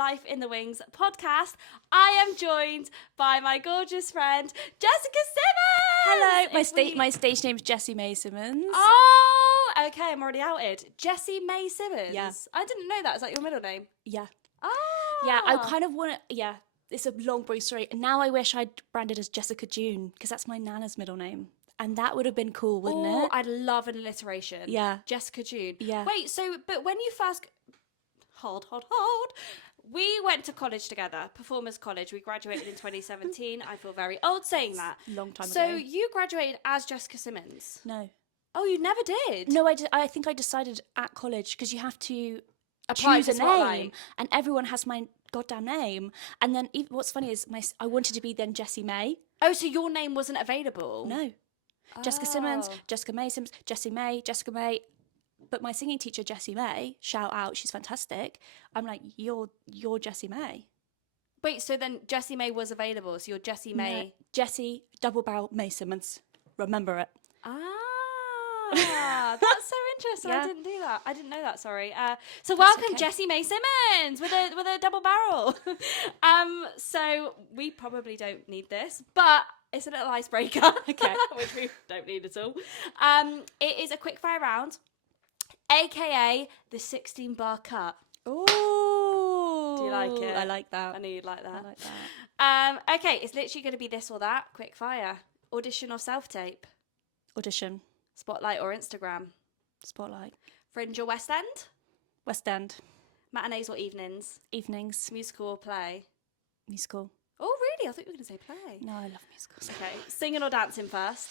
Life in the Wings podcast. I am joined by my gorgeous friend, Jessica Simmons! Hello, my stage name's Jessie May-Simmons. Oh, okay, I'm already outed. Jessie May-Simmons? Yeah. I didn't know that. Is that your middle name? Yeah. Oh. Yeah, I kind of want to, it's a long, brief story. Now I wish I'd branded as Jessica June, because that's my nana's middle name. And that would have been cool, wouldn't it? I'd love an alliteration. Yeah. Jessica June. Yeah. Wait, but when you first... Hold. We went to college together, Performers College. We graduated in 2017. I feel very old saying that. Long time ago. So you graduated as Jessica Simmons? No. Oh, you never did? No, I think I decided at college, because you have to Apply choose for a Spotlight. name. And everyone has my goddamn name. And then what's funny is I wanted to be then Jessie May. Oh, so your name wasn't available? No. Jessica Simmons, Jessica May-Simmons, Jessie May, Jessica May. But my singing teacher, Jessie May, shout out, she's fantastic. I'm like, you're Jessie May. Wait, so then Jessie May was available, so you're Jessie May. No, Jessie, double barrel May-Simmons. Remember it. Ah, that's so interesting. Yeah. I didn't do that. I didn't know that, sorry. So welcome, okay. Jessie May-Simmons with a double barrel. So we probably don't need this, but it's a little icebreaker. Okay. Which we don't need at all. It is a quick fire round, aka the 16-bar cut. Ooh. Do you like it? I like that. I knew you'd like that. I like that. Okay, it's literally going to be this or that. Quick fire. Audition or self-tape? Audition. Spotlight or Instagram? Spotlight. Fringe or West End? West End. Matinees or evenings? Evenings. Musical or play? Musical. Oh, really? I thought you were going to say play. No, I love musicals. Okay. Singing or dancing first?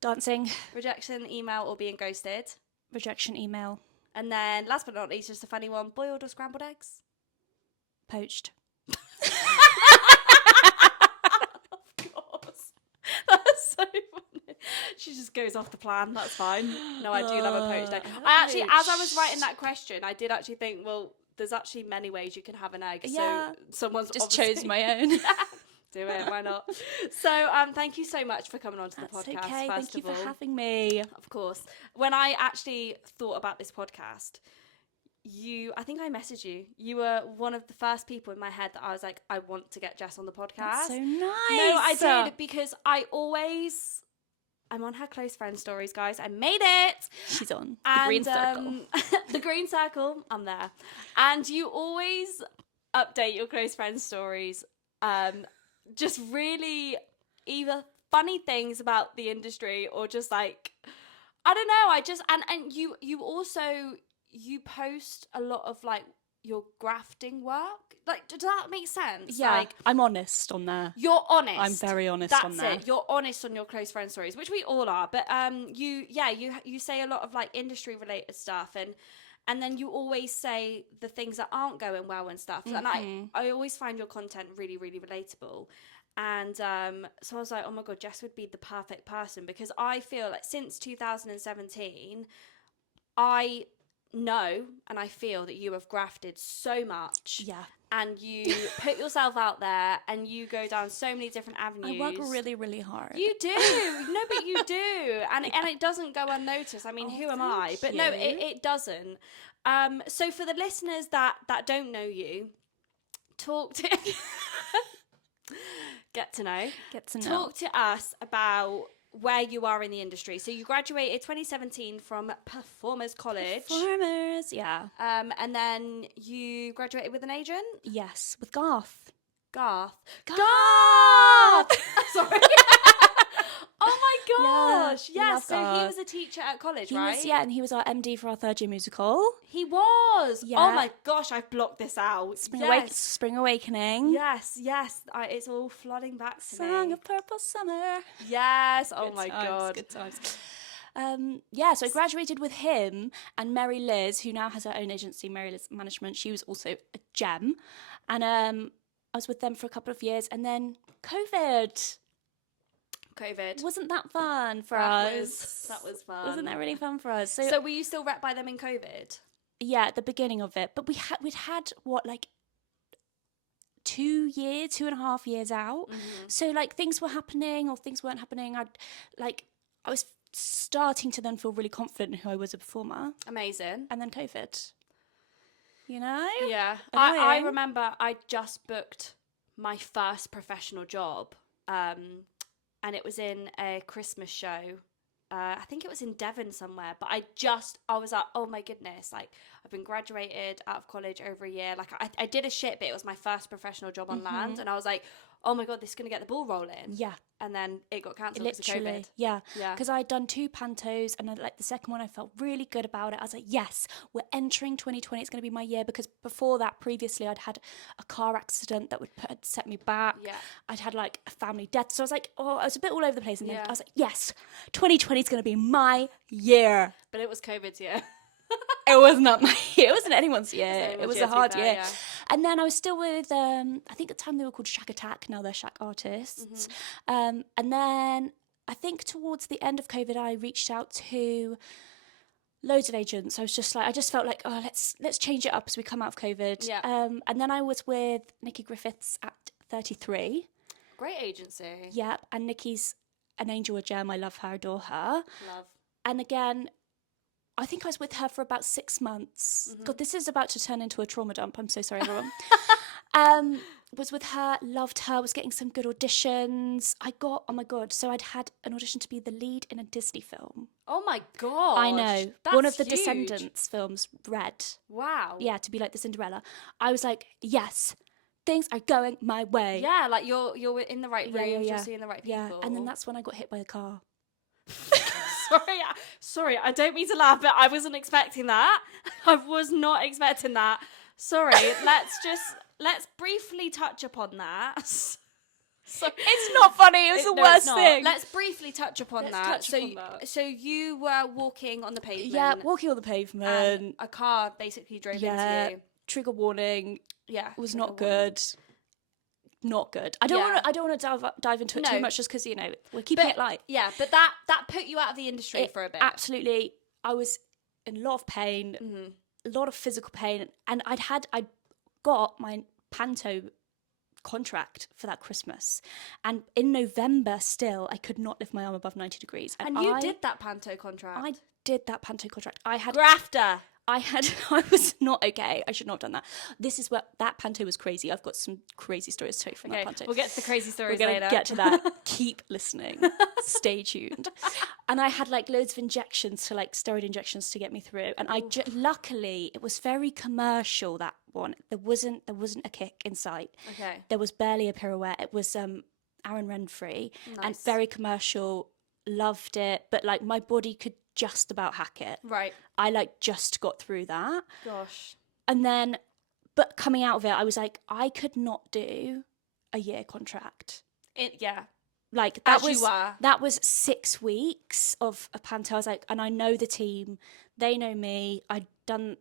Dancing. Rejection, email or being ghosted? Rejection, email. And then, last but not least, just a funny one. Boiled or scrambled eggs? Poached. Of course. That's so funny. She just goes off the plan. That's fine. No, I do love a poached egg. I actually, as I was writing that question, I did actually think, well, there's actually many ways you can have an egg. Yeah. So someone's Just obviously... chose my own. Do it, why not? So, thank you so much for coming on to the That's podcast. okay. First Thank you of for all. having me. Of course. When I actually thought about this podcast, I think I messaged you. You were one of the first people in my head that I was like, I want to get Jess on the podcast. That's so nice. No, I did, because I'm on her close friend stories, guys. I made it. She's on the green circle. The green circle, I'm there. And you always update your close friend stories. Just really either funny things about the industry or just like, I don't know. And you also, you post a lot of like your grafting work. Like, does that make sense? Yeah, Like, I'm honest on there. you're honest. I'm very honest That's on there. it. You're honest on your close friend stories, which we all are. But you say a lot of like industry related stuff, and then you always say the things that aren't going well and stuff. And I always find your content really, really relatable. And so I was like, oh my God, Jess would be the perfect person, because I feel like since 2017, I know and I feel that you have grafted so much. Yeah. And you put yourself out there and you go down so many different avenues. I work really, really hard. You do. No, but you do. And it doesn't go unnoticed. I mean, who am I? But no, it doesn't. So for the listeners that don't know you, get to know. Talk to us about where you are in the industry. So you graduated 2017 from Performers College. Yeah. And then you graduated with an agent? Yes, with Garth. Garth. Garth! Sorry. Oh my gosh. Yeah, Yeah, love so he Garth. was a teacher at college, He right? was, and he was our MD for our third year musical. He was. Yeah. Oh my gosh, I've blocked this out. Spring Awakening. Yes. It's all flooding back to Song me. of Purple Summer. Yes. Oh Good my times, God. Good times. So I graduated with him and Mary Liz, who now has her own agency, Mary Liz Management. She was also a gem. And I was with them for a couple of years, and then COVID. Wasn't that fun for us? That was fun. Wasn't that really fun for us? So were you still rep by them in COVID? Yeah, at the beginning of it. But we'd had what, like 2.5 years out. Mm-hmm. So like things were happening or things weren't happening. I was starting to then feel really confident in who I was a performer. Amazing. And then COVID. you know? Yeah. I Annoying. remember I just booked my first professional job, and it was in a Christmas show. I think it was in Devon somewhere, but I was like, oh my goodness, like I've been graduated out of college over a year. Like I did a shit, but it was my first professional job on land, and I was like, oh my God, this is going to get the ball rolling. Yeah. And then it got cancelled because of Literally, COVID. yeah. Yeah. Because I'd done 2 pantos, and like the second one, I felt really good about it. I was like, yes, we're entering 2020. It's going to be my year. Because before that, previously, I'd had a car accident that had set me back. Yeah. I'd had like a family death. So I was like, oh, I was a bit all over the place. And then Yeah. I was like, yes, 2020 is going to be my year. But it was COVID's year. It was not my year. It wasn't anyone's year. It was a hard year. Yeah. And then I was still with, I think at the time they were called Shack Attack. Now they're Shack Artists. And then I think towards the end of COVID, I reached out to loads of agents. I was just like, I just felt like, oh, let's change it up as we come out of COVID. Yeah. And then I was with Nikki Griffiths at 33. Great agency. Yeah. And Nikki's an angel, a gem. I love her, adore her. Love. And again, I think I was with her for about 6 months. God, this is about to turn into a trauma dump. I'm so sorry, everyone. Was with her, loved her, was getting some good auditions. Oh my God. So I'd had an audition to be the lead in a Disney film. Oh my God. I know. That's one of the huge. Descendants films, Red. Wow. Yeah, to be like the Cinderella. I was like, yes, things are going my way. Yeah, like you're in the right room, yeah. you're seeing the right people. Yeah, and then that's when I got hit by a car. Sorry, I don't mean to laugh, but I wasn't expecting that. I was not expecting that. Sorry, let's briefly touch upon that. So, it's not funny. It was the worst thing. Let's briefly touch upon that. So you were walking on the pavement. Yeah, walking on the pavement. And a car basically drove into you. Trigger warning. Yeah, it was not good. Not good. I don't want to dive into it too much, just because we're keeping it light. Yeah, but that put you out of the industry for a bit. Absolutely, I was in a lot of pain, a lot of physical pain, and I got my panto contract for that Christmas, and in November still I could not lift my arm above 90 degrees. And you did that panto contract. I did that panto contract. I had grafter. I was not okay. I should not have done that. This is where that panto was crazy. I've got some crazy stories to tell you from that panto. We'll get to the crazy stories later. We're going to get to that. Keep listening. Stay tuned. And I had like loads of injections to like steroid injections to get me through. And luckily it was very commercial, that one. There wasn't a kick in sight. Okay. There was barely a pirouette. It was Aaron Renfrey. Nice. And very commercial. Loved it. But like my body could just about hack it. Right. I like just got through that. Gosh. And then, but coming out of it, I was like, I could not do a year contract. Yeah. Like that was 6 weeks of a panto. I was like, and I know the team, they know me. I've done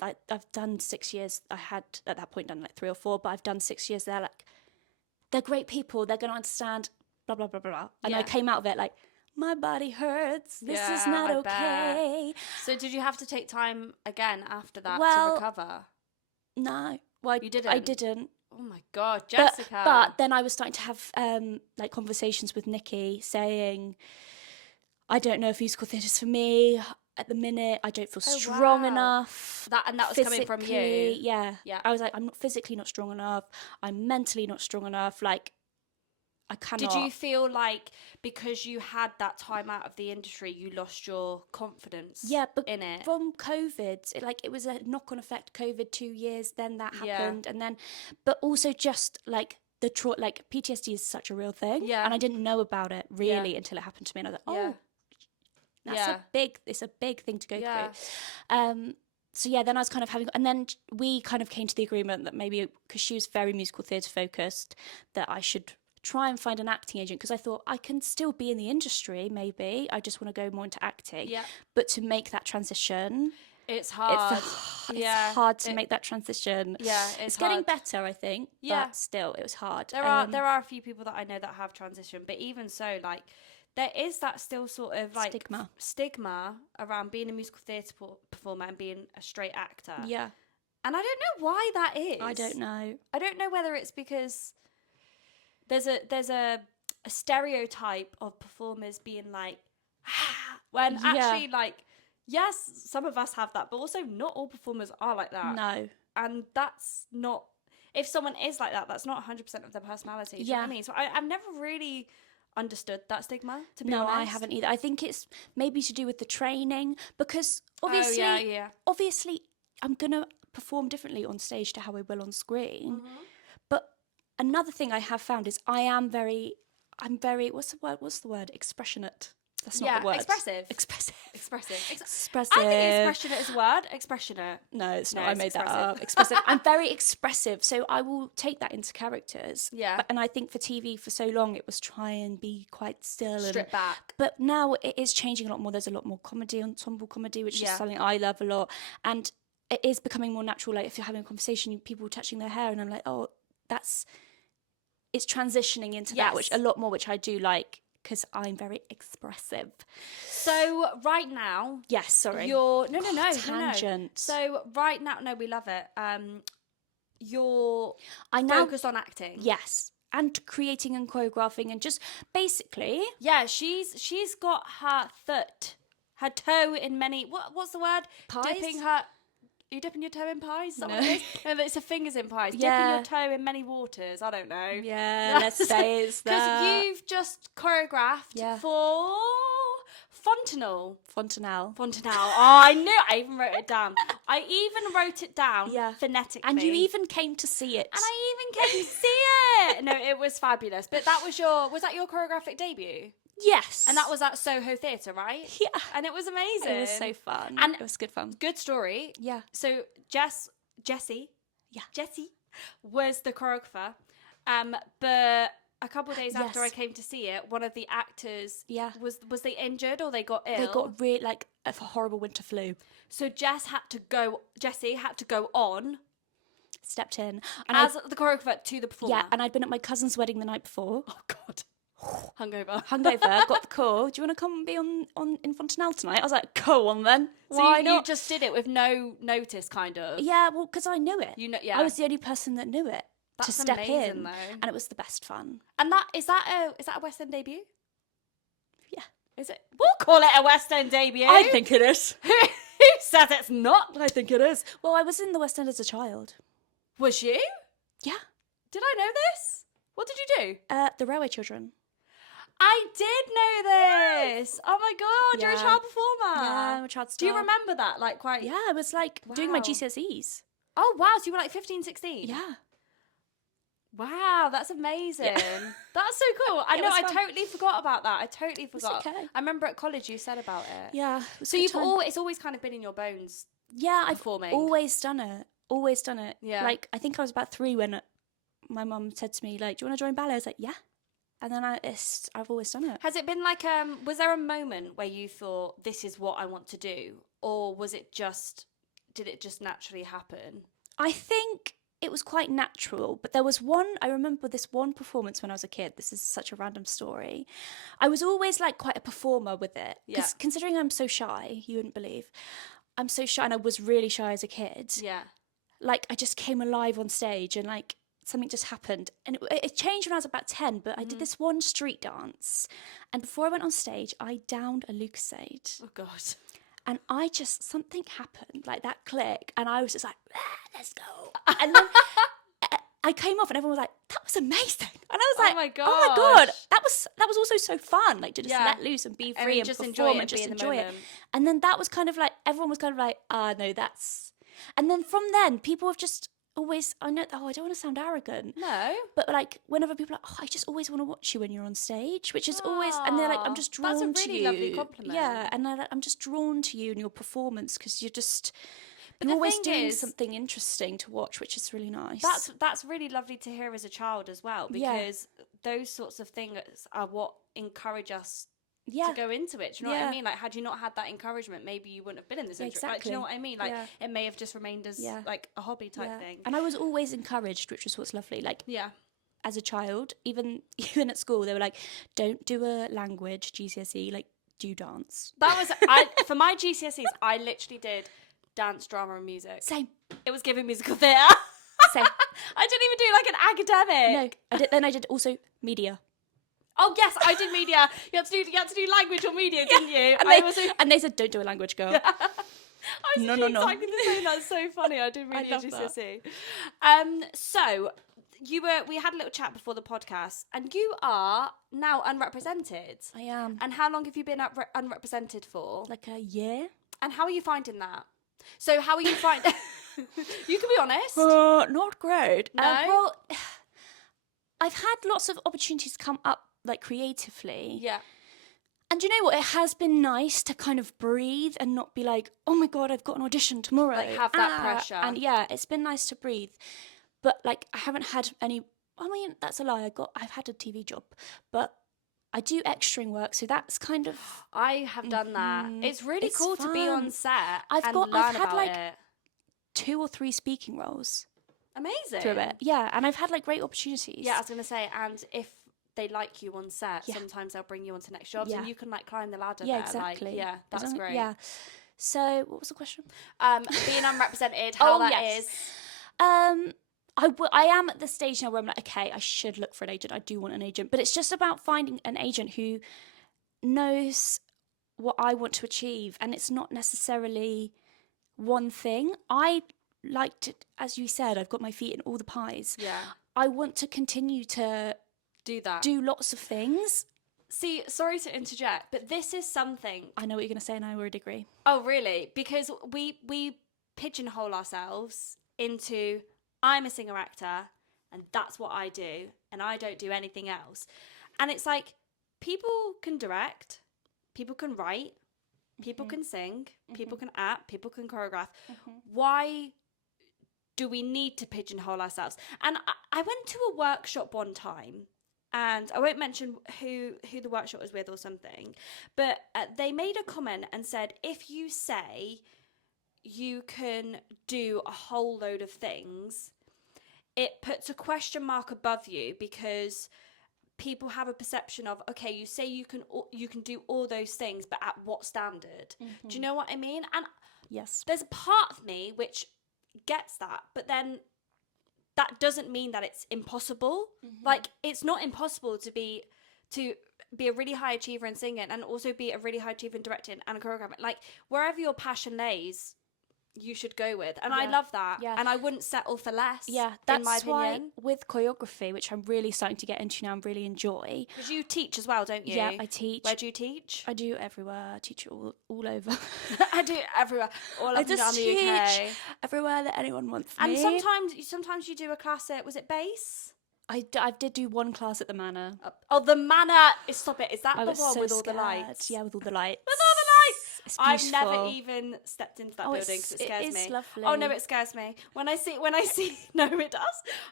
6 years. I had at that point done like 3 or 4, but I've done 6 years there. Like, they're great people. They're going to understand blah, blah, blah, blah, blah. And I came out of it like, my body hurts. This is not okay. So did you have to take time again after that to recover? No. Well, you didn't? I didn't. Oh my God, Jessica. But then I was starting to have like conversations with Nikki saying, I don't know if musical theatre's for me at the minute. I don't feel strong enough. That was coming from you. Yeah. I was like, I'm physically not strong enough. I'm mentally not strong enough. Like, I cannot. Did you feel like because you had that time out of the industry, you lost your confidence in it? From COVID, it was a knock-on effect. COVID 2 years, then that happened. And then, but also just like PTSD is such a real thing. Yeah. And I didn't know about it really until it happened to me. And I was like, it's a big thing to go through. So then I was kind of and then we kind of came to the agreement that maybe, because she was very musical theatre focused, that I should try and find an acting agent, because I thought I can still be in the industry. Maybe I just want to go more into acting. But to make that transition, it's hard. It's hard to make that transition. It's getting better, I think. But still, it was hard. There are a few people that I know that have transitioned, but even so, like, there is that still sort of like stigma around being a musical theatre performer and being a straight actor. Yeah. And I don't know why that is. I don't know. I don't know whether it's because there's a stereotype of performers being like, when actually, like, yes, some of us have that, but also not all performers are like that. No. and that's not. If someone is like that, that's not 100% of their personality. Do you know what I mean? So I've never really understood that stigma, to be honest. No, I haven't either. I think it's maybe to do with the training, because obviously, obviously, I'm gonna perform differently on stage to how I will on screen. But another thing I have found is I'm very, what's the word? Expressionate. That's not the word. Expressive. Expressive. I think expressionate is a word. Expressionate. No, it's not. I made that up. Expressive. I'm very expressive, so I will take that into characters. Yeah. And I think for TV for so long it was try and be quite still. Strip back. But now it is changing a lot more. There's a lot more comedy, ensemble comedy, which is something I love a lot. And it is becoming more natural. Like if you're having a conversation, people touching their hair, and I'm like, oh, it's transitioning into that, which I do like. Because I'm very expressive. So right now, yes, sorry, you're tangent. No. So right now, no, we love it. You're focused on acting. Yes, and creating and choreographing, and just basically, she's got her toe in many. What's the word? Pies? Are you dipping your toe in pies? No. No, it's a fingers in pies. Yeah. Dipping your toe in many waters. I don't know. Yeah, let's say it's that. Because you've just choreographed for Fontenelle. Oh, I knew. I even wrote it down. Phonetically. And you even came to see it. And I even came to see it. No, it was fabulous. But was that your choreographic debut? Yes. And that was at Soho Theatre, right? Yeah. And it was amazing. It was so fun. And it was good fun. Good story. Yeah. So Jessie was the choreographer. But a couple of days after I came to see it, one of the actors was they injured or they got ill? They got really like a horrible winter flu. So Jessie had to go on. Stepped in. And as the choreographer to the performer. Yeah, and I'd been at my cousin's wedding the night before. Oh God. Hungover, got the call. Do you want to come and be on in Fontenelle tonight? I was like, go on then. So you just did it with no notice, kind of. Yeah, well, because I knew it. I was the only person that knew it. That's to step amazing, in, though. and it was the best fun. And is that a West End debut? Yeah, is it? We'll call it a West End debut. I think it is. Who says it's not? I think it is. Well, I was in the West End as a child. Was you? Yeah. Did I know this? What did you do? The Railway Children. I did know this. Oh my God, you're a child performer. Yeah, I'm a child star. Do you remember that? Like quite? Yeah, I was like doing my GCSEs. Oh wow, so you were like 15, 16? Yeah. Wow, that's amazing. Yeah. That's so cool. I know, I totally forgot about that. I totally forgot. It's okay. I remember at college you said about it. Yeah. So it's always kind of been in your bones. Yeah, performing. I've always done it. Yeah. Like, I think I was about 3 when my mum said to me, like, do you want to join ballet? I was like, yeah. And then I've always done it. Has it been like, was there a moment where you thought, this is what I want to do? Or did it just naturally happen? I think it was quite natural, but I remember this one performance when I was a kid. This is such a random story. I was always like quite a performer with it. Because considering I'm so shy, you wouldn't believe. I'm so shy, and I was really shy as a kid. Yeah. Like, I just came alive on stage, and like, something just happened. And it changed when I was about 10, but I did this one street dance. And before I went on stage, I downed a Lucozade. Oh, God. And something happened, like that click, and I was just like, let's go. And then I came off, and everyone was like, that was amazing. And I was like, oh my God, that was also so fun, like to just let loose and be free and just perform and just enjoy it. And then that was kind of like, everyone was kind of like, no, that's... And then from then, people have just always, I don't want to sound arrogant. No. But like, whenever people are like, I just always want to watch you when you're on stage, which is always, and they're like, I'm just drawn to you. That's a really lovely compliment. Yeah, and they're like, I'm just drawn to you and your performance because you're always doing something interesting to watch, which is really nice. That's really lovely to hear as a child as well, because those sorts of things are what encourage us to go into it. Do you know what I mean? Like, had you not had that encouragement, maybe you wouldn't have been in this industry. Exactly. Like, do you know what I mean? Like, it may have just remained as like a hobby type thing. And I was always encouraged, which was what's lovely. Like, as a child, even at school, they were like, don't do a language GCSE, like, do dance. That was for my GCSEs. I literally did dance, drama, and music. Same. It was given musical theatre. Same. I didn't even do like an academic. No, I did also media. Oh yes, I did media. You had to do language or media, didn't you? And they said, don't do a language, girl. I was exactly the same. That's so funny. I did really love GCSE. So we had a little chat before the podcast, and you are now unrepresented. I am. And how long have you been unrepresented for? Like a year. And how are you finding that? So how are you finding? You can be honest. Not great. No. Well, I've had lots of opportunities come up, like creatively. Yeah. And you know what? It has been nice to kind of breathe and not be like, oh my God, I've got an audition tomorrow. Like have that pressure. And yeah, it's been nice to breathe. But like, I haven't had any, I mean, that's a lie. I've had a TV job, but I do extraing work. So that's kind of. I have done that. It's really cool to be on set I've learn had about like it. 2 or 3 speaking roles. Amazing. Through it. Yeah. And I've had like great opportunities. Yeah, I was going to say, and if they like you on set, sometimes they'll bring you on to next jobs and you can like climb the ladder there. Exactly. Like, that's great. Yeah. So what was the question? Being unrepresented, how that is. I am at the stage now where I'm like, okay, I should look for an agent. I do want an agent. But it's just about finding an agent who knows what I want to achieve. And it's not necessarily one thing. I like to, as you said, I've got my feet in all the pies. Yeah. I want to continue to do lots of things. See, sorry to interject, but this is something. I know what you're going to say and I would agree. Oh, really? Because we pigeonhole ourselves into, I'm a singer-actor and that's what I do and I don't do anything else. And it's like, people can direct, people can write, people can sing, people can act, people can choreograph. Why do we need to pigeonhole ourselves? And I went to a workshop one time, and I won't mention who the workshop was with or something, but they made a comment and said, if you say you can do a whole load of things, it puts a question mark above you, because people have a perception of, okay, you say you can do all those things, but at what standard? Do you know what I mean? And yes, there's a part of me which gets that, but then that doesn't mean that it's impossible. Like, it's not impossible to be a really high achiever in singing and also be a really high achiever in directing and choreographing. Like, wherever your passion lays, you should go with. And I love that. Yeah. And I wouldn't settle for less. Yeah, that's in my opinion. Why with choreography, which I'm really starting to get into now and really enjoy. Because you teach as well, don't you? Yeah, I teach. Where do you teach? I do everywhere. I teach all over. I do everywhere. All up and down the UK. Everywhere that anyone wants me. And sometimes you do a class at, was it bass? I did do one class at the Manor. Oh, the Manor! Stop it. Is that the one so with all scared. the lights? Yeah, with all the lights. With all the lights! It's I've never even stepped into that building because it scares me. It's lovely. Oh no, it scares me. When I see no, it does.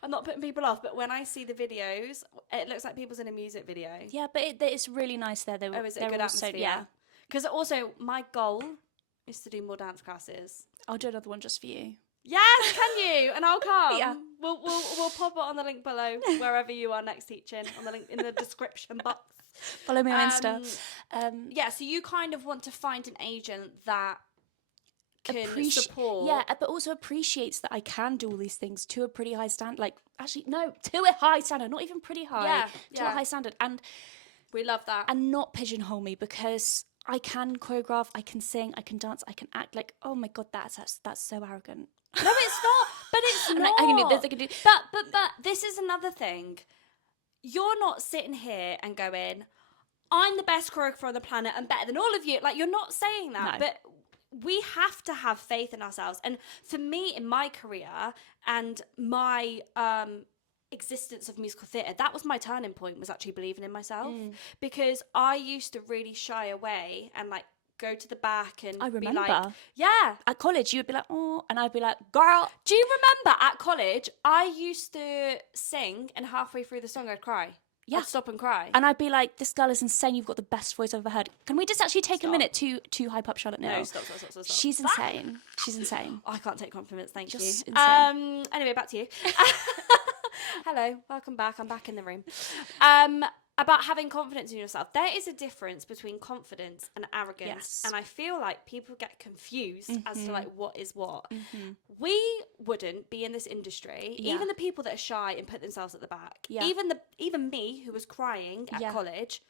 I'm not putting people off, but when I see the videos, it looks like people's in a music video. Yeah, but it's really nice there. Is it a good atmosphere? Yeah. Because also my goal is to do more dance classes. I'll do another one just for you. Yes, can you? And I'll come. Yeah. We'll pop it on the link below wherever you are next teaching, on the link in the description box. Follow me on Insta. So you kind of want to find an agent that can support. Yeah, but also appreciates that I can do all these things to a pretty high standard. Like, actually, no, to a high standard, not even pretty high. To a high standard. And we love that. And not pigeonhole me, because I can choreograph, I can sing, I can dance, I can act. Like, oh my God, that's so arrogant. No, it's not. But it's not. I can do this, I can do. But this is another thing. You're not sitting here and going, I'm the best choreographer on the planet and better than all of you. Like, you're not saying that. No. But we have to have faith in ourselves. And for me, in my career and my existence of musical theatre, that was my turning point, was actually believing in myself. Because I used to really shy away and like go to the back and I remember. Be like, yeah. At college, you would be like, oh, and I'd be like, girl. Do you remember at college, I used to sing and halfway through the song I'd cry. Yeah. I'd stop and cry. And I'd be like, this girl is insane. You've got the best voice I've ever heard. Can we just actually take a minute to hype up Charlotte now? No, stop. She's insane. She's insane. Oh, I can't take compliments, thank you. Insane. Anyway, back to you. Hello, welcome back. I'm back in the room. About having confidence in yourself. There is a difference between confidence and arrogance. Yes. And I feel like people get confused as to like what is what. We wouldn't be in this industry. Yeah. Even the people that are shy and put themselves at the back. Yeah. Even me, who was crying at college,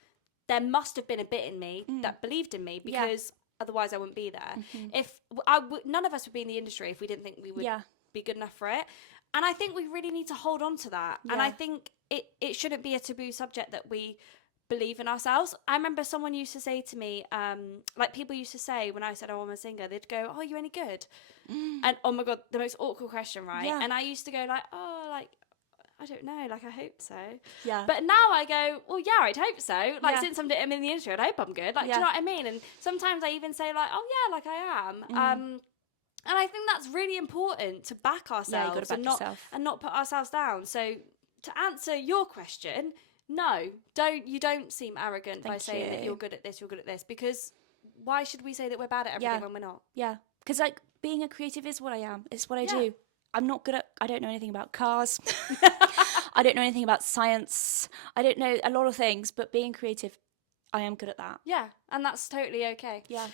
there must have been a bit in me that believed in me, because otherwise I wouldn't be there. If none of us would be in the industry if we didn't think we would be good enough for it. And I think we really need to hold on to that. And I think it shouldn't be a taboo subject that we believe in ourselves. I remember someone used to say to me, like people used to say when I said, oh, I'm a singer, they'd go, oh, are you any good? And oh my God, the most awkward question, right? Yeah. And I used to go like, oh, like, I don't know, like I hope so. Yeah. But now I go, well, yeah, I'd hope so. Like since I'm in the industry, I'd hope I'm good. Like, do you know what I mean? And sometimes I even say like, oh yeah, like I am. And I think that's really important to back ourselves and not put ourselves down. So to answer your question, no, you don't seem arrogant by saying that you're good at this, because why should we say that we're bad at everything when we're not? Yeah, because like being a creative is what I am. It's what I do. I'm not good at, I don't know anything about cars. I don't know anything about science. I don't know a lot of things, but being creative, I am good at that. Yeah, and that's totally okay. Yeah.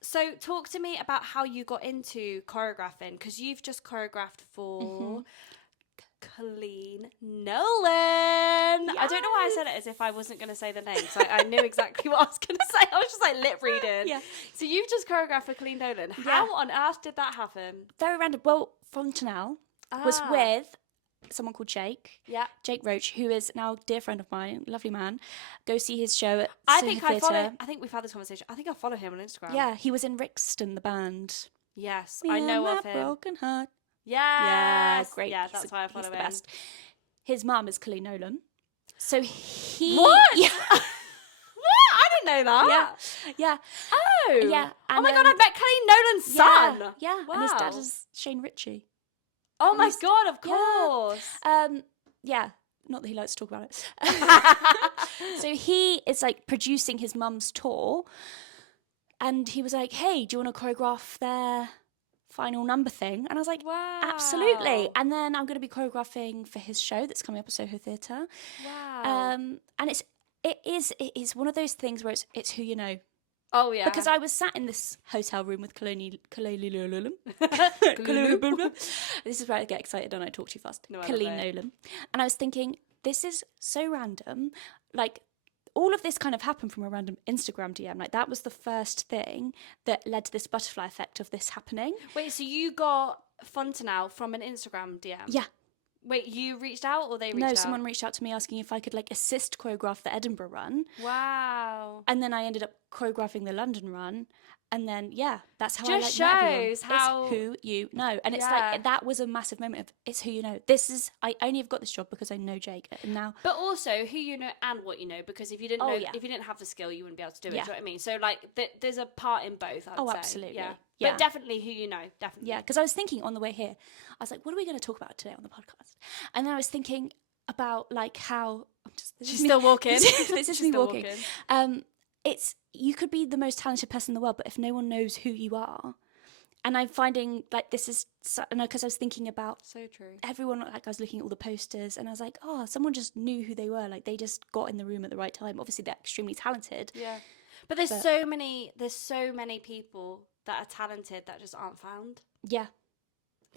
So talk to me about how you got into choreographing, because you've just choreographed for Colleen Nolan. Yes. I don't know why I said it as if I wasn't going to say the name, so I knew exactly what I was going to say. I was just like lip reading. Yeah. So you've just choreographed for Colleen Nolan. How on earth did that happen? Very random. Well, Fontanelle was with someone called Jake. Yeah. Jake Roach, who is now a dear friend of mine, lovely man. Go see his show at I think we've had this conversation. I think I follow him on Instagram. Yeah, he was in Rixton, the band. Yes, I know of him. Broken heart. Yes. Yeah, great. Yeah, that's why I follow him. The best. His mum is Colleen Nolan. So he... What? Yeah. What? I didn't know that. Yeah. Yeah. Oh. Yeah. And, oh my God, I met Colleen Nolan's son. Yeah. Wow. And his dad is Shane Ritchie. Oh my God, of course. Yeah. Not that he likes to talk about it. So he is like producing his mum's tour. And he was like, hey, do you want to choreograph their final number thing? And I was like, wow, absolutely. And then I'm going to be choreographing for his show that's coming up at Soho Theatre. Wow. And it is one of those things where it's who you know. Oh yeah. Because I was sat in this hotel room with Colleen Nolan. This is where I get excited and I talk too fast. No, Colleen Nolan. And I was thinking, this is so random. Like, all of this kind of happened from a random Instagram DM. Like, that was the first thing that led to this butterfly effect of this happening. Wait, so you got Fontanelle from an Instagram DM? Yeah. Wait, you reached out or they reached out? No, someone reached out to me asking if I could, like, assist choreograph the Edinburgh run. Wow. And then I ended up choreographing the London run. And then, yeah, that's how just I like shows how... It's who you know. And it's like, that was a massive moment of, it's who you know. I only have got this job because I know Jake. And now... But also, who you know and what you know. Because if you didn't if you didn't have the skill, you wouldn't be able to do it. Do you know what I mean? So, like, there's a part in both, I would say. Absolutely. Yeah. But definitely who you know, definitely. Yeah, because I was thinking on the way here, I was like, what are we going to talk about today on the podcast? And then I was thinking about, like, how... She's still walking. This is me walking. You could be the most talented person in the world, but if no one knows who you are, and I'm finding like this is, because I was thinking about so true. Everyone, like I was looking at all the posters, and I was like, oh, someone just knew who they were, like they just got in the room at the right time. Obviously, they're extremely talented. Yeah, but there's so many people that are talented that just aren't found. Yeah,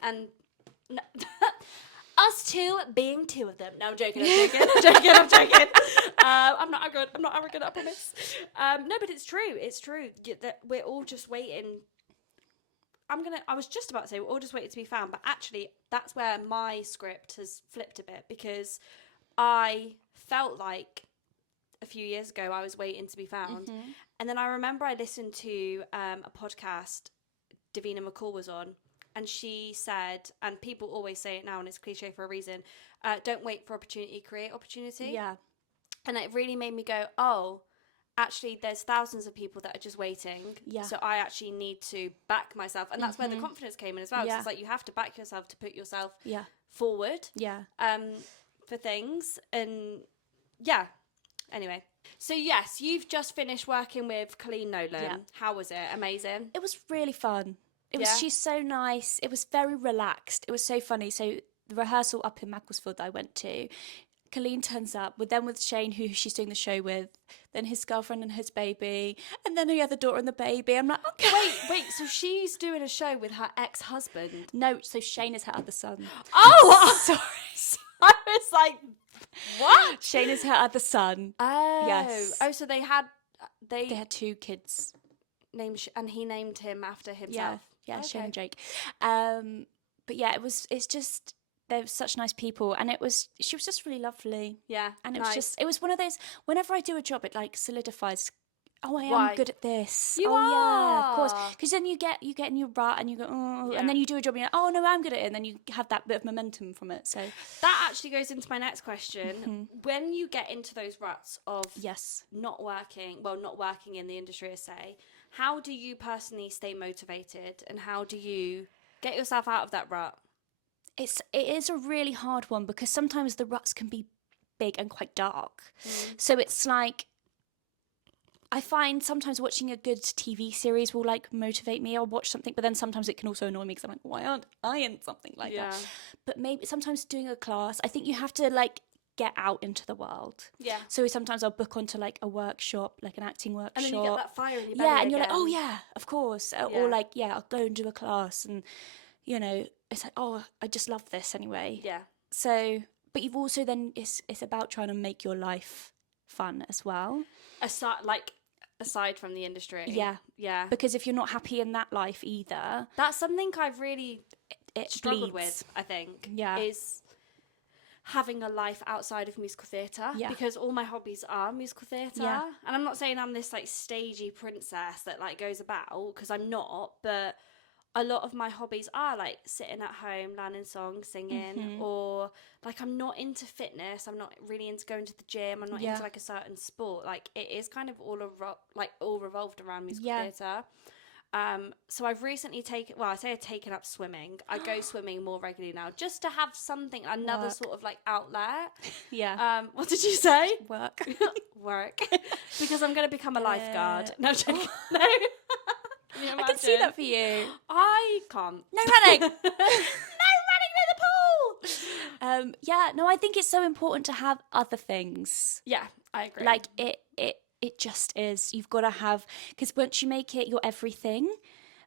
and. No, us two being two of them. No, I'm joking. I'm joking. I'm not arrogant, I promise. No, but it's true. It's true that we're all just waiting. I was just about to say we're all just waiting to be found, but actually that's where my script has flipped a bit, because I felt like a few years ago I was waiting to be found. And then I remember I listened to a podcast Davina McCall was on, and she said, and people always say it now, and it's cliche for a reason, don't wait for opportunity, create opportunity. Yeah. And it really made me go, oh, actually, there's thousands of people that are just waiting. Yeah. So I actually need to back myself. And that's where the confidence came in as well. Yeah. It's like you have to back yourself to put yourself forward for things. And yeah, anyway. So yes, you've just finished working with Colleen Nolan. Yeah. How was it? Amazing? It was really fun. She's so nice. It was very relaxed. It was so funny. So the rehearsal up in Macclesfield that I went to, Colleen turns up with Shane, who she's doing the show with, then his girlfriend and his baby, and then her other daughter and the baby. I'm like, okay. Wait, so she's doing a show with her ex-husband? No, so Shane is her other son. Oh, sorry. I was like, what? Shane is her other son. Oh. Yes. Oh, so they had two kids. and he named him after himself. Yeah, Shane and Jake. But yeah, it's just, they were such nice people, and she was just really lovely. Yeah, and it was one of those, whenever I do a job, it like solidifies, oh, I am good at this. You are. Yeah, of course. Because then you get in your rut and you go, oh, and then you do a job and you're like, oh no, I'm good at it, and then you have that bit of momentum from it. So that actually goes into my next question. When you get into those ruts of not working in the industry, say, how do you personally stay motivated, and how do you get yourself out of that rut? It is a really hard one, because sometimes the ruts can be big and quite dark. So it's like, I find sometimes watching a good TV series will like motivate me. I'll watch something, but then sometimes it can also annoy me because I'm like, why aren't I in something like that? But maybe sometimes doing a class, I think you have to like get out into the world. Yeah. So sometimes I'll book onto like a workshop, like an acting workshop. And then you get that fire in your belly. Yeah, and you're like, oh yeah, of course. Or like, I'll go and do a class, and you know, it's like, oh, I just love this anyway. Yeah. So, but you've also then, it's about trying to make your life fun as well. Aside from the industry. Yeah. Because if you're not happy in that life either. That's something I've really struggled with, I think. Yeah. Is having a life outside of musical theatre. Yeah. Because all my hobbies are musical theatre. Yeah. And I'm not saying I'm this like stagey princess that like goes about, because I'm not, but a lot of my hobbies are like sitting at home, learning songs, singing, or like I'm not into fitness. I'm not really into going to the gym. I'm not into like a certain sport. Like it is kind of all revolved around musical theatre. So I've recently taken up swimming. I go swimming more regularly now, just to have something, another sort of like outlet. Yeah. What did you say? Work. Because I'm going to become a lifeguard. No, I'm joking. No. I can see that for you. I can't. No running. No running near the pool. I think it's so important to have other things. Yeah, I agree. Like it just is. You've got to have, because once you make it your everything,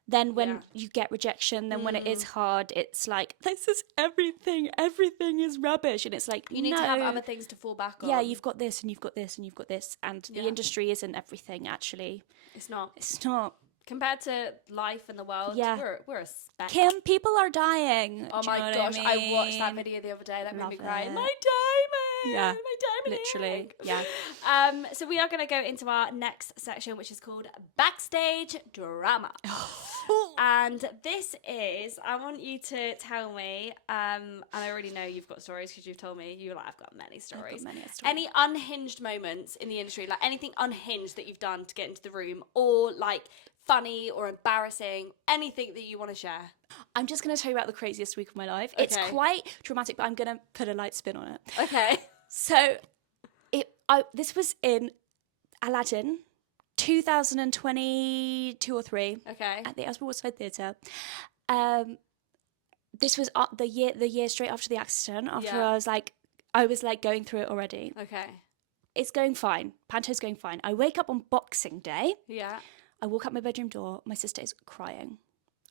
then when you get rejection, then when it is hard, it's like, this is everything. Everything is rubbish. And it's like, you need to have other things to fall back on. Yeah, you've got this and you've got this and you've got this. And the industry isn't everything, actually. It's not. It's not. Compared to life and the world, we're a speck. Kim, people are dying. Oh my gosh, I watched that video the other day. That made me cry. My diamond! Yeah, my diamond literally. egg. Yeah. So we are going to go into our next section, which is called Backstage Drama. And this is, I want you to tell me, and I already know you've got stories because you've told me, you're like, I've got many stories. Any unhinged moments in the industry, like anything unhinged that you've done to get into the room, or like funny or embarrassing, anything that you want to share? I'm just going to tell you about the craziest week of my life. Okay. It's quite dramatic, but I'm going to put a light spin on it. Okay. So, this was in Aladdin, 2022 or 3. Okay. At the Asper Waterside Theatre. This was the year straight after the accident. After I was going through it already. Okay. It's going fine. Panto's going fine. I wake up on Boxing Day. Yeah. I walk out my bedroom door. My sister is crying.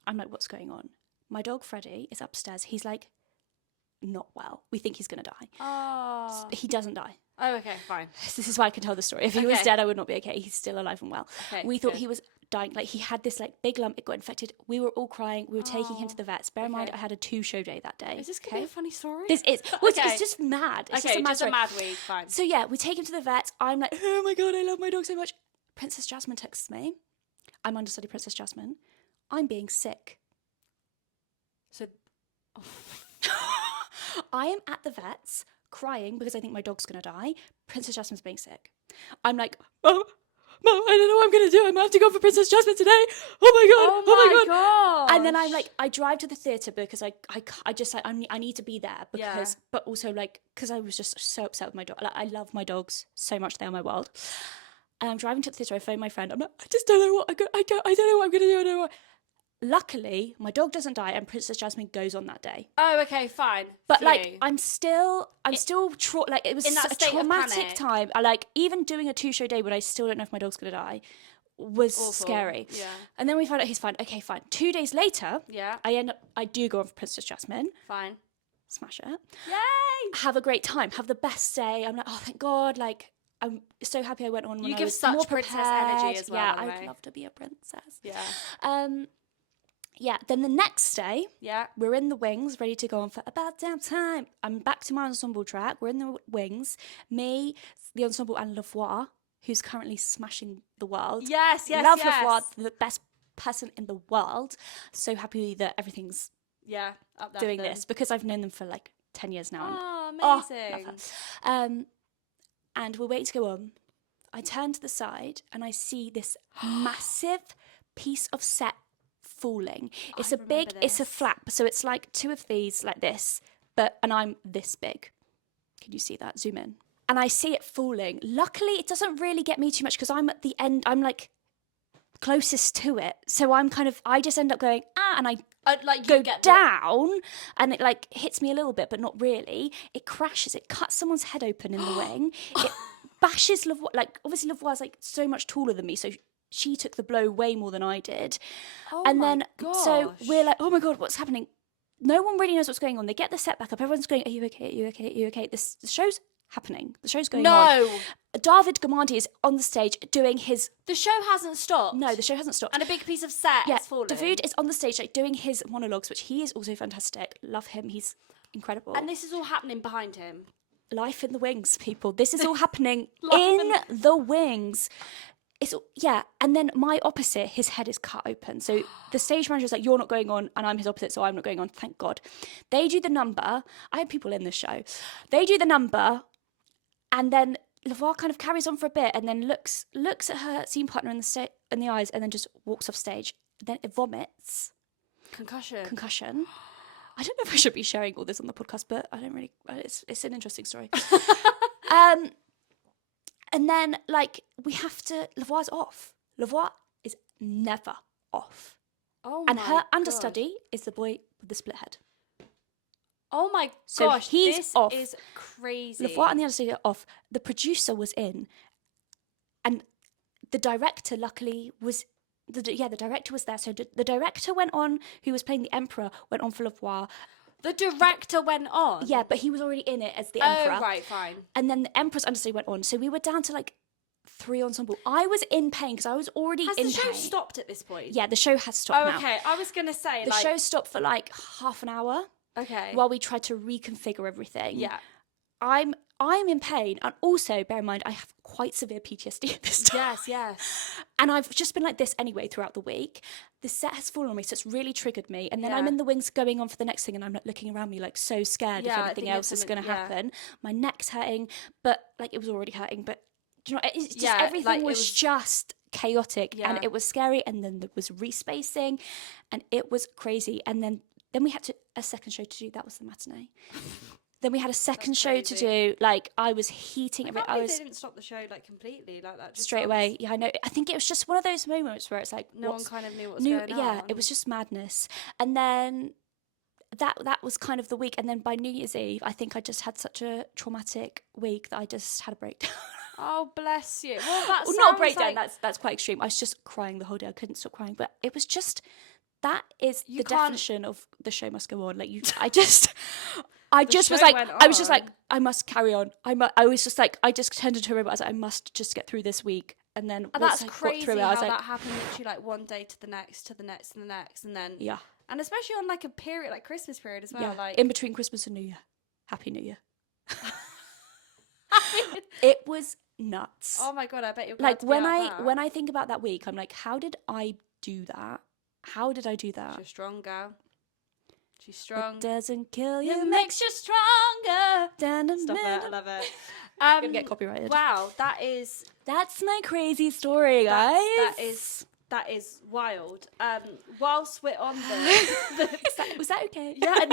I'm like, what's going on? My dog, Freddie, is upstairs. He's like, not well. We think he's going to die. Oh. He doesn't die. Oh, okay, fine. This is why I can tell the story. If he was dead, I would not be okay. He's still alive and well. Okay, we thought he was dying. Like, he had this like big lump. It got infected. We were all crying. We were taking him to the vets. Bear in mind, I had a 2-show day that day. Is this going to be a funny story? This is. Well, it's just mad. It's just a mad week. Fine. So yeah, we take him to the vets. I'm like, oh my God, I love my dog so much. Princess Jasmine texts me. I'm understudy Princess Jasmine. I'm being sick. So, I am at the vets crying because I think my dog's going to die. Princess Jasmine's being sick. I'm like, Mom, I don't know what I'm going to do. I'm going to have to go for Princess Jasmine today. Oh my God. And then I'm like, I drive to the theatre because I just like, I need to be there because, but also like, because I was just so upset with my dog. Like, I love my dogs so much. They are my world. And I'm driving to the theatre. I phone my friend. I'm like, I just don't know what I don't know what I'm going to do. I don't know what. Luckily, my dog doesn't die, and Princess Jasmine goes on that day. Oh, okay, fine. But like, I'm still like, it was a traumatic time. I like, even doing a 2-show day when I still don't know if my dog's going to die was scary. Yeah. And then we found out he's fine. Okay, fine. 2 days later, I do go on for Princess Jasmine. Fine. Smash it. Yay! Have a great time. Have the best day. I'm like, oh, thank God. Like, I'm so happy I went on when You I give was such more princess prepared. energy as well, Yeah, by the I'd way. love to be a princess. Yeah. Yeah, then the next day, Yeah. we're in the wings, ready to go on for About Damn Time. I'm back to my ensemble track. We're in the wings. Me, the ensemble, and Lavoie, who's currently smashing the world. Yes, yes, Love yes. Lavoie, the best person in the world. So happy that everything's up there doing for them. this because I've known them for like 10 years now. Oh, love amazing. her. And we're waiting to go on. I turn to the side and I see this massive piece of set falling. It's it's a flap. So it's like two of these like this, and I'm this big. Can you see that? Zoom in. And I see it falling. Luckily, it doesn't really get me too much because I'm at the end. I'm like closest to it. So I just end up going, and I go down and it like hits me a little bit, but not really. It crashes. It cuts someone's head open in the wing. It bashes Lavoie. Like, obviously Lavoie's like so much taller than me, so she took the blow way more than I did. Oh and my then gosh. So we're like, oh my God, what's happening? No one really knows what's going on. They get the set back up. Everyone's going, are you okay? Are you okay? Are you okay? The show's happening. The show's going on. No. David Gamardi is on the stage doing his... The show hasn't stopped. No, the show hasn't stopped. And a big piece of set is falling. David is on the stage like doing his monologues, which he is also fantastic. Love him. He's incredible. And this is all happening behind him. Life in the wings, people. This is all happening in the wings. And then my opposite, his head is cut open. So the stage manager's like, you're not going on, and I'm his opposite, so I'm not going on, thank God. They do the number. I had people in this show. They do the number, and then Lavoie kind of carries on for a bit, and then looks at her scene partner in the eyes, and then just walks off stage. Then it vomits. Concussion. I don't know if I should be sharing all this on the podcast, but I don't really. It's an interesting story. And then, we have to... Lavoie's off. Lavoie is never off. Oh, and my her God. understudy is the boy with the split head. Oh, my So gosh. he's this off. is crazy. Lavoie and the understudy are off. The producer was in. And the director, luckily, was... The director was there. So the director went on, who was playing the Emperor, went on for Lavoie. The director went on? Yeah, but he was already in it as the Emperor. Oh, right, fine. And then the Emperor's understudy went on. So we were down to 3 ensemble. I was in pain because I was already in pain. Has the show stopped at this point? Yeah, the show has stopped now. Oh, okay. I was going to say, The show stopped for half an hour. Okay. While we tried to reconfigure everything. Yeah. I'm in pain. And also, bear in mind, I have quite severe PTSD at this time. Yes. And I've just been like this anyway throughout the week. The set has fallen on me, so it's really triggered me. And then I'm in the wings going on for the next thing, and I'm looking around me so scared if anything else is going to happen. My neck's hurting, but it was already hurting. But do you know, it's just everything was just chaotic, and it was scary. And then there was respacing, and it was crazy. And then we had a second show to do. That was the matinee. Then we had a second show to do. I was heating. They didn't stop the show completely like that. Just straight away. Yeah, I know. I think it was just one of those moments where it's no one kind of knew what was going on. Yeah, it was just madness. And then that was kind of the week. And then by New Year's Eve, I think I just had such a traumatic week that I just had a breakdown. Oh, bless you. Well, that sounds not a breakdown. That's quite extreme. I was just crying the whole day. I couldn't stop crying. But it was just that is the definition of the show must go on. I must carry on. I was just I just turned into a robot. I was like, I must just get through this week. And then that's crazy how that happened literally one day to the next, to the next, to the next. And then, yeah. And especially on a period, Christmas period as well. Yeah. In between Christmas and New Year. Happy New Year. It was nuts. Oh my God, I bet you're when I think about that week, I'm like, how did I do that? How did I do that? She's strong, girl. She's strong. It doesn't kill you, it makes you stronger. Stop it, I love it. I'm gonna get copyrighted. Wow, that's my crazy story, guys. That is wild. Whilst we're on was that okay? Yeah,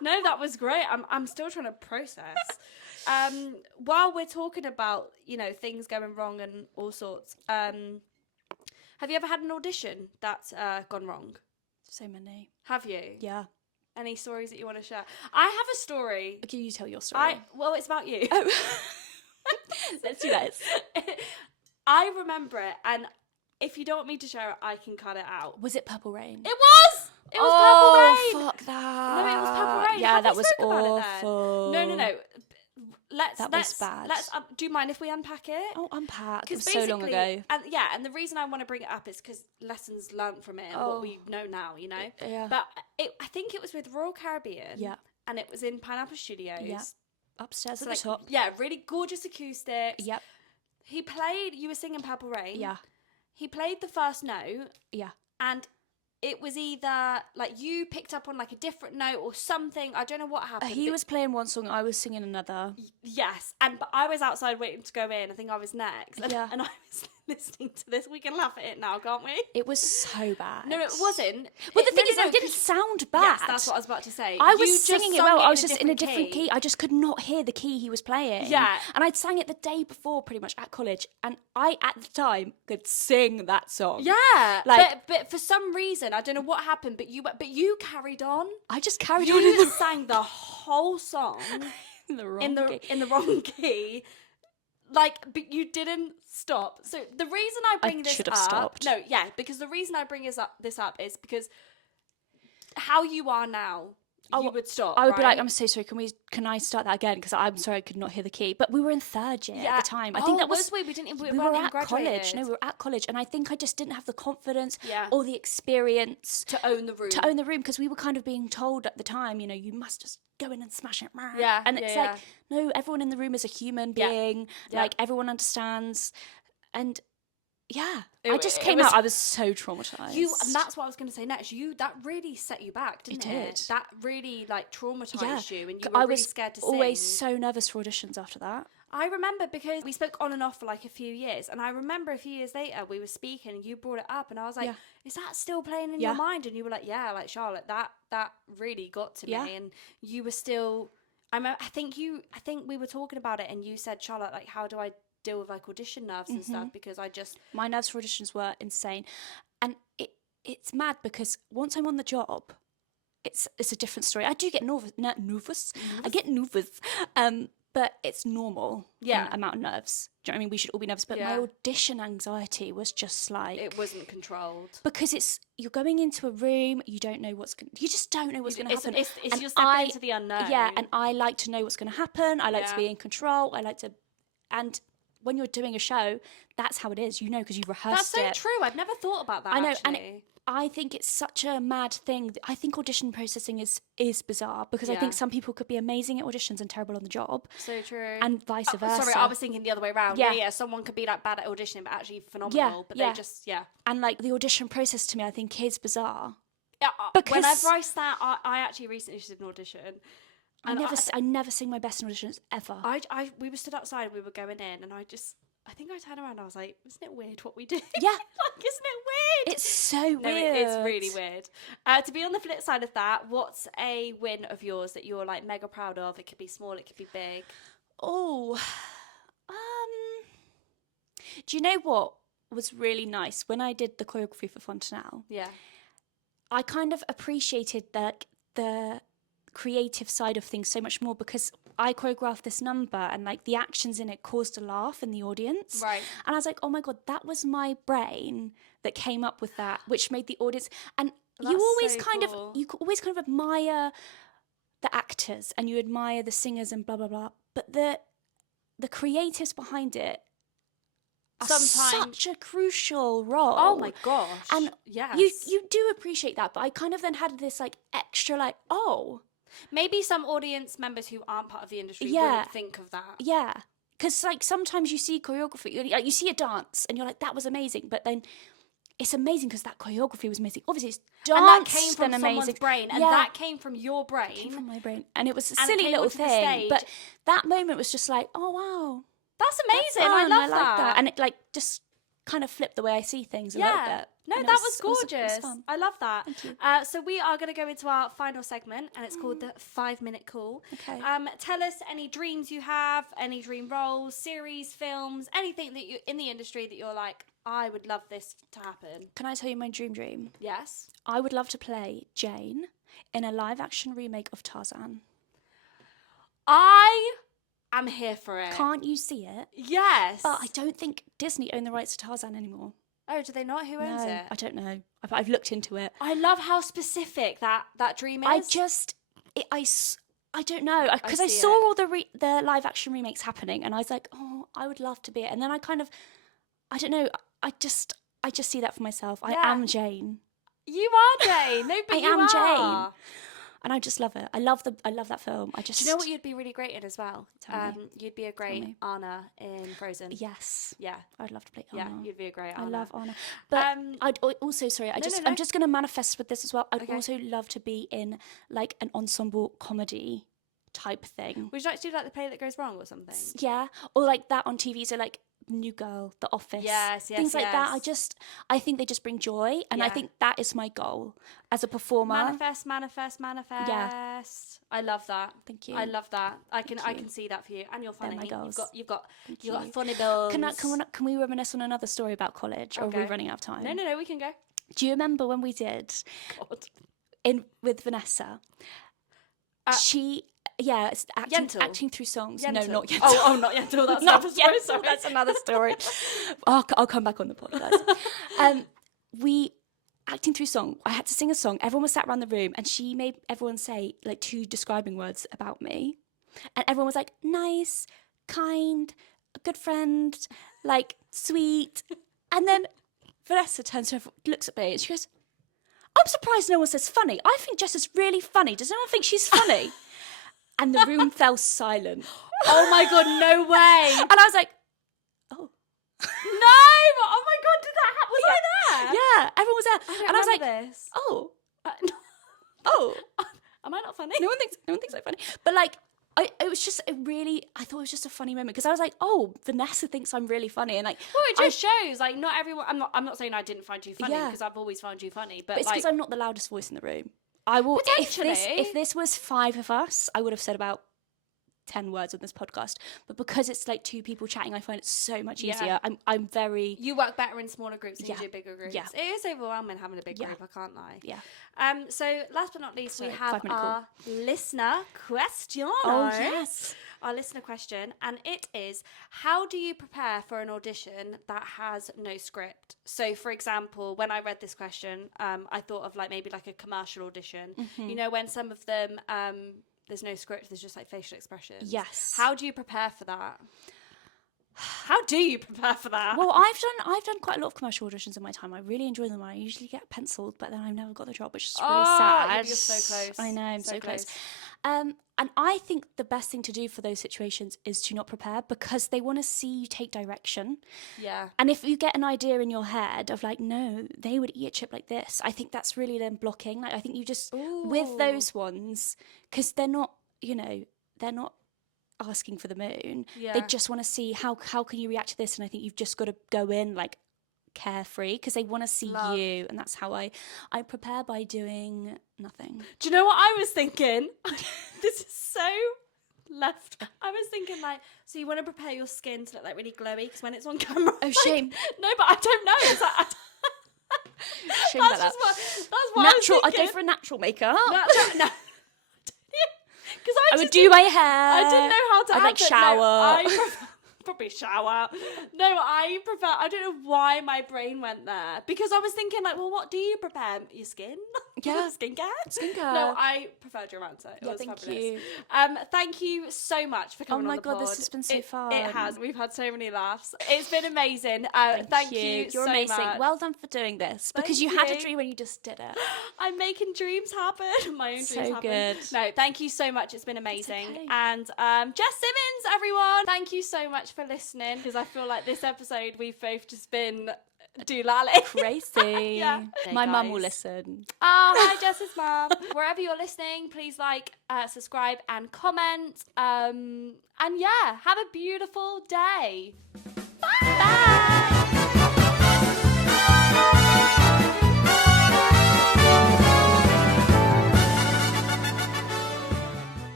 no, that was great. I'm still trying to process. While we're talking about things going wrong and all sorts, have you ever had an audition that's gone wrong? So many. Have you? Yeah. Any stories that you want to share? I have a story. Okay, you tell your story. It's about you. Oh. Let's do that. I remember it, and if you don't want me to share it, I can cut it out. Was it Purple Rain? It was! It was Purple Rain! Oh, fuck that. No, it was Purple Rain. Yeah, that was awful. No. that was bad. Do you mind if we unpack it? Oh, unpack. It was so long ago. And the reason I want to bring it up is because lessons learned from it and what we know now, you know? Yeah. But I think it was with Royal Caribbean. Yeah. And it was in Pineapple Studios. Yeah. Upstairs at the top. Yeah, really gorgeous acoustics. Yep. You were singing Purple Rain. Yeah. He played the first note. Yeah. And it was either like you picked up on like a different note or something. I don't know what happened. He was playing one song, I was singing another. Yes, but I was outside waiting to go in. I think I was next. And I was listening to this. We can laugh at it now, can't we? It was so bad. No, it wasn't. Well, the thing is, it didn't sound bad. Yes, that's what I was about to say. I was singing it well. I was just in a different key. I just could not hear the key he was playing. Yeah. And I'd sang it the day before, pretty much, at college. And I, at the time, could sing that song. Yeah. Like, but for some reason, I don't know what happened, but you carried on. I just carried on. You sang the whole song in the wrong key. In the wrong key. Like, but you didn't stop. So the reason I bring this should have up, stopped. No, yeah, because the reason I bring this up is because how you are now, you would stop. I would be like, right? I'm so sorry. Can I start that again? Because I'm sorry, I could not hear the key. But we were in third year at the time. I think that was we didn't. We were weren't even at college. graduated. No, we were at college, and I think I just didn't have the confidence Yeah. or the experience to own the room. Because we were kind of being told at the time, you know, you must just go in and smash it. Yeah, and it's like, no, everyone in the room is a human being. Yeah. Like, everyone understands. And yeah, I just came out. I was so traumatized. And that's what I was going to say next. That really set you back, didn't it? It did. That really like traumatized you, and you I were really was scared to sing. always so nervous for auditions after that. I remember because we spoke on and off for like a few years, and I remember a few years later we were speaking, and you brought it up, and I was like, "Is that still playing in your mind?" And you were like, "Yeah, like Charlotte, that really got to me," and you were still. I think we were talking about it, and you said, "Charlotte, like, how do I deal with like audition nerves and stuff?" Because my nerves for auditions were insane, and it's mad because once I'm on the job, it's a different story. I do get nervous. I get nervous, but it's normal. Amount of nerves. Do you know what I mean? We should all be nervous, but my audition anxiety was just like it wasn't controlled because you're going into a room, you don't know you just don't know what's going to happen. It's you're stepping into the unknown. Yeah, and I like to know what's going to happen. I like to be in control. And when you're doing a show, that's how it is, you know, because you've rehearsed it. That's so true. I've never thought about that. I know, actually. and I think it's such a mad thing. I think audition processing is bizarre because I think some people could be amazing at auditions and terrible on the job. So true. And vice versa. Sorry, I was thinking the other way around. Yeah. Someone could be like bad at auditioning, but actually phenomenal. But they just And like the audition process to me, I think is bizarre. Yeah. Because whenever I start, I actually recently did an audition. I never sing my best in auditions ever. We were stood outside, we were going in, and I think I turned around and I was like, isn't it weird what we do? Yeah. Like, isn't it weird? It's so weird. It's really weird. To be on the flip side of that, what's a win of yours that you're like mega proud of? It could be small, it could be big. Oh, do you know what was really nice? When I did the choreography for Fontanelle, I kind of appreciated the creative side of things so much more because I choreographed this number and like the actions in it caused a laugh in the audience. Right. And I was like, oh my God, that was my brain that came up with that, which made the audience. And you always kind of admire the actors and you admire the singers and blah, blah, blah. But the creatives behind it are sometimes such a crucial role. Oh my gosh. And yes. you do appreciate that. But I kind of then had this like extra like, oh, maybe some audience members who aren't part of the industry wouldn't think of that. Yeah. Because, like, sometimes you see choreography, like, you see a dance and you're like, that was amazing. But then it's amazing because that choreography was amazing. Obviously, it's dance and that came from amazing. Someone's brain. And that came from your brain. It came from my brain. And it was a silly little thing. But that moment was just like, oh, wow. That's amazing. I love like that. And it, like, just kind of flipped the way I see things a little bit. No, and that was gorgeous. It was fun. I love that. Thank you. So we are going to go into our final segment, and it's called the 5-minute call. Okay. Tell us any dreams you have, any dream roles, series, films, anything that you in the industry that you're like, I would love this to happen. Can I tell you my dream? Yes. I would love to play Jane in a live-action remake of Tarzan. I'm here for it. Can't you see it? Yes. But I don't think Disney own the rights to Tarzan anymore. Oh, do they not? Who owns it? I don't know. I've looked into it. I love how specific that dream is. I don't know, because I saw all the live action remakes happening, and I was like, oh, I would love to be it. And then I don't know, I just see that for myself. I am Jane. You are Jane. No, but I am Jane. And I just love it. I love that film. Do you know what you'd be really great in as well? You'd be a great Anna in Frozen. Yes. Yeah. I'd love to play Anna. Yeah, you'd be a great Anna. I love Anna. But I'd also, I'm just going to manifest with this as well. I'd also love to be in like an ensemble comedy type thing. Would you like to do like The Play That Goes Wrong or something? Yeah. Or like that on TV. So like New Girl, The Office, things like that. I think they just bring joy, and I think that is my goal as a performer. Manifest. Yeah. I love that. Thank you. I love that. I can see that for you, and you're funny. They're my goals. You've got funny goals. Can we reminisce on another story about college, or are we running out of time? No, we can go. Do you remember when we did with Vanessa? She. Yeah, it's acting through songs. Yentl. No, not Yentl. Oh, not Yentl. That's not Yentl. Sorry. That's another story. I'll come back on the pod, guys. We acting through song. I had to sing a song. Everyone was sat around the room, and she made everyone say like 2 describing words about me, and everyone was like nice, kind, a good friend, like sweet. And then Vanessa turns to her, looks at me, and she goes, "I'm surprised no one says funny. I think Jess is really funny. Does anyone think she's funny?" And the room fell silent. Oh my God, no way. And I was like, oh. No! Oh my God, did that happen? Was I there? Yeah, everyone was there. And I was like, this. Oh. Oh. Am I not funny? No one thinks I'm funny. But like, I thought it was just a funny moment, because I was like, oh, Vanessa thinks I'm really funny. And like, well, it just shows like not everyone, I'm not saying I didn't find you funny, because I've always found you funny. But it's because I'm not the loudest voice in the room. I will. If this was 5 of us, I would have said about 10 words on this podcast. But because it's like 2 people chatting, I find it so much easier. I'm very. You work better in smaller groups than you do bigger groups. Yeah. It is overwhelming having a big group. I can't lie. Yeah. So last but not least, we have our listener question. Oh yes. Our listener question, and it is: how do you prepare for an audition that has no script? So, for example, when I read this question, I thought of like maybe like a commercial audition. Mm-hmm. You know, when some of them there's no script, there's just like facial expressions. Yes. How do you prepare for that? How do you prepare for that? Well, I've done quite a lot of commercial auditions in my time. I really enjoy them. I usually get penciled, but then I've never got the job, which is really sad. You're so close. I know, I'm so close. And I think the best thing to do for those situations is to not prepare, because they want to see you take direction. Yeah. And if you get an idea in your head of like, no, they would eat a chip like this, I think that's really them blocking. Like, I think you just, with those ones, because they're not asking for the moon. Yeah. They just want to see how can you react to this, and I think you've just got to go in like carefree, because they want to see you, and that's how I prepare, by doing nothing. Do you know what I was thinking? This is so left. I was thinking like, so you want to prepare your skin to look like really glowy, because when it's on camera, oh shame. No, but I don't know. It's like, shame about that. That's what natural. I was I'd go for a natural makeup. No. Because I would do my hair. I didn't know how to. I'd like shower. No, probably shower. No, I prefer. I don't know why my brain went there, because I was thinking like, well, what do you prepare? Your skin? Yeah, skincare. No, I preferred your answer. It was thank fabulous. you. Thank you so much for coming on the pod. Oh my God, this has been so fun. It has. We've had so many laughs. It's been amazing. Thank you. You're so amazing. Much. Well done for doing this, because you had a dream and you just did it. I'm making dreams happen. My own dreams happen. So good. No, thank you so much. It's been amazing. Okay. And Jess Simmons, everyone, thank you so much for listening, because I feel like this episode we've both just been doolally. Crazy. Yeah. My mum will listen. Hi, Jess's mum. Wherever you're listening, please like, subscribe and comment. And yeah, have a beautiful day.